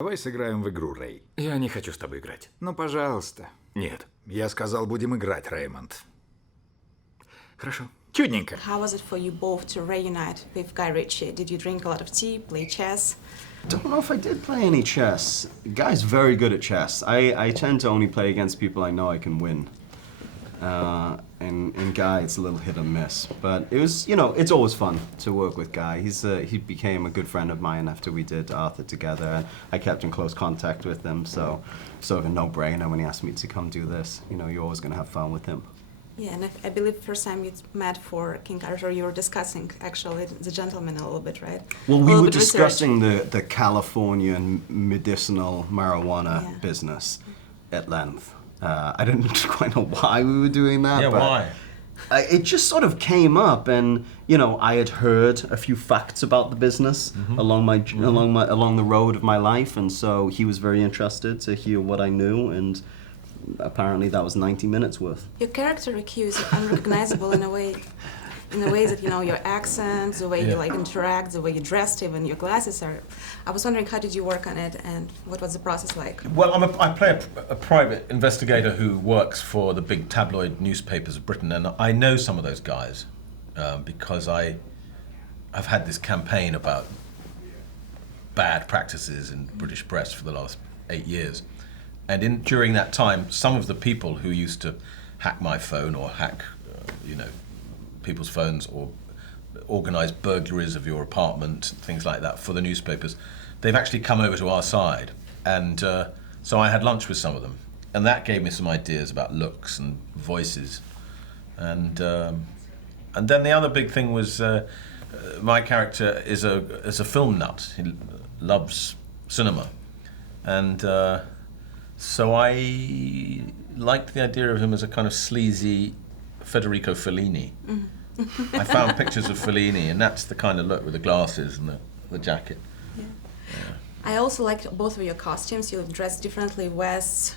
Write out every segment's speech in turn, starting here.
Давай сыграем в игру, Рэй. Я не хочу с тобой играть. Ну, пожалуйста. Нет. Я сказал, будем играть, Реймонд. Хорошо. Чудненько. How was it for you both to reunite with Guy Ritchie? Did you drink a lot of tea, play chess? Don't know if I did play any chess. Guy's very good at chess. I tend to only play against people I know I can win. And Guy, it's a little hit and miss. But it was, it's always fun to work with Guy. He became a good friend of mine after we did Arthur together. And I kept in close contact with him, so sort of a no-brainer when he asked me to come do this. You're always going to have fun with him. Yeah, and I believe first time you met for King Arthur, you were discussing actually The Gentleman a little bit, right? Well, we were discussing the Californian medicinal marijuana business at length. I didn't quite know why we were doing that. Yeah, but why? It just sort of came up, and I had heard a few facts about the business along the road of my life, and so he was very interested to hear what I knew, and apparently that was 90 minutes worth. Your character Q is unrecognizable in a way that your accent, the way you interact, the way you dressed, even your glasses are. I was wondering how did you work on it, and what was the process like? Well, I play a private investigator who works for the big tabloid newspapers of Britain, and I know some of those guys because I've had this campaign about bad practices in British press for the last 8 years. And during that time, some of the people who used to hack my phone or hack, people's phones or organise burglaries of your apartment, things like that for the newspapers, they've actually come over to our side. And so I had lunch with some of them. And that gave me some ideas about looks and voices. And then the other big thing was my character is a film nut. He loves cinema. And so I liked the idea of him as a kind of sleazy Federico Fellini. I found pictures of Fellini, and that's the kind of look with the glasses and the jacket. Yeah. I also liked both of your costumes. You dressed differently, vests,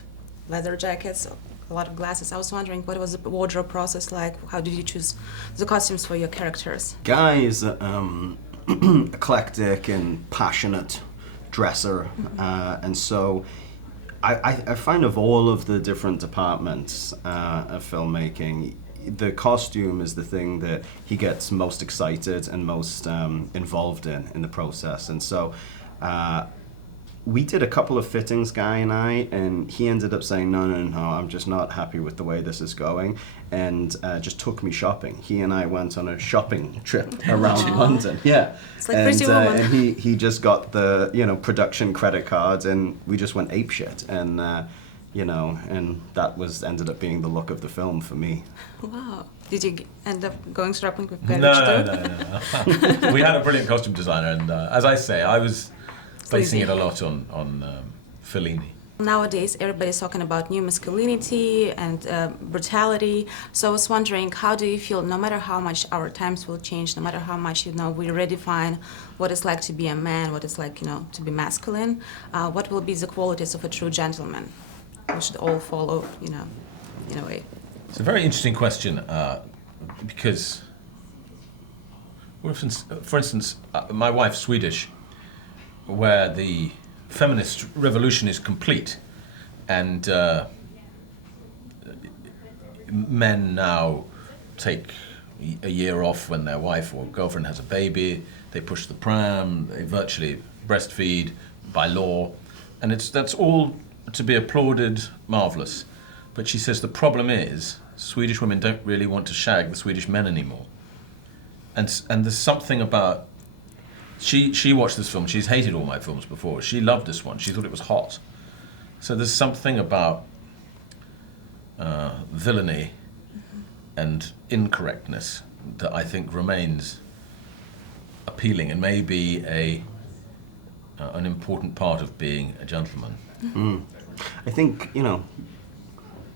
leather jackets, a lot of glasses. I was wondering what was the wardrobe process like? How did you choose the costumes for your characters? Guy is eclectic and passionate dresser, and so I find of all of the different departments of filmmaking, the costume is the thing that he gets most excited and most involved in the process. And so we did a couple of fittings, Guy and I, and he ended up saying, no, I'm just not happy with the way this is going, and just took me shopping. He and I went on a shopping trip around London. Yeah. It's like Pretty Woman. And he just got the, production credit cards, and we just went apeshit. And, and that ended up being the look of the film for me. Wow. Did you end up going shopping with Guy No. We had a brilliant costume designer, and as I say, I was basing it a lot on Fellini. Nowadays, everybody's talking about new masculinity and brutality. So I was wondering, how do you feel, no matter how much our times will change, no matter how much, we redefine what it's like to be a man, what it's like, to be masculine, what will be the qualities of a true gentleman? We should all follow, in a way. It's a very interesting question because, for instance, my wife's Swedish, where the feminist revolution is complete, and men now take a year off when their wife or girlfriend has a baby. They push the pram. They virtually breastfeed by law, and that's all to be applauded, marvelous. But she says the problem is Swedish women don't really want to shag the Swedish men anymore, and there's something about. She watched this film. She's hated all my films before. She loved this one. She thought it was hot. So there's something about villainy and incorrectness that I think remains appealing and may be an important part of being a gentleman. I think,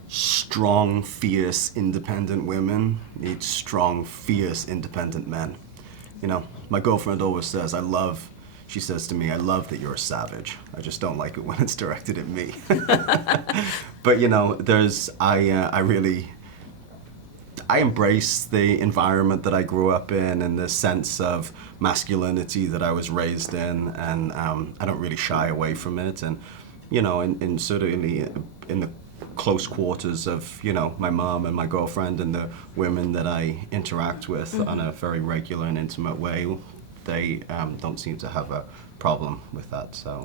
strong, fierce, independent women need strong, fierce, independent men. My girlfriend always says, she says to me, I love that you're a savage. I just don't like it when it's directed at me. But, I embrace the environment that I grew up in and the sense of masculinity that I was raised in, and I don't really shy away from it. And you know, in sort of in the close quarters of, you know, my mom and my girlfriend and the women that I interact with on a very regular and intimate way, they don't seem to have a problem with that. So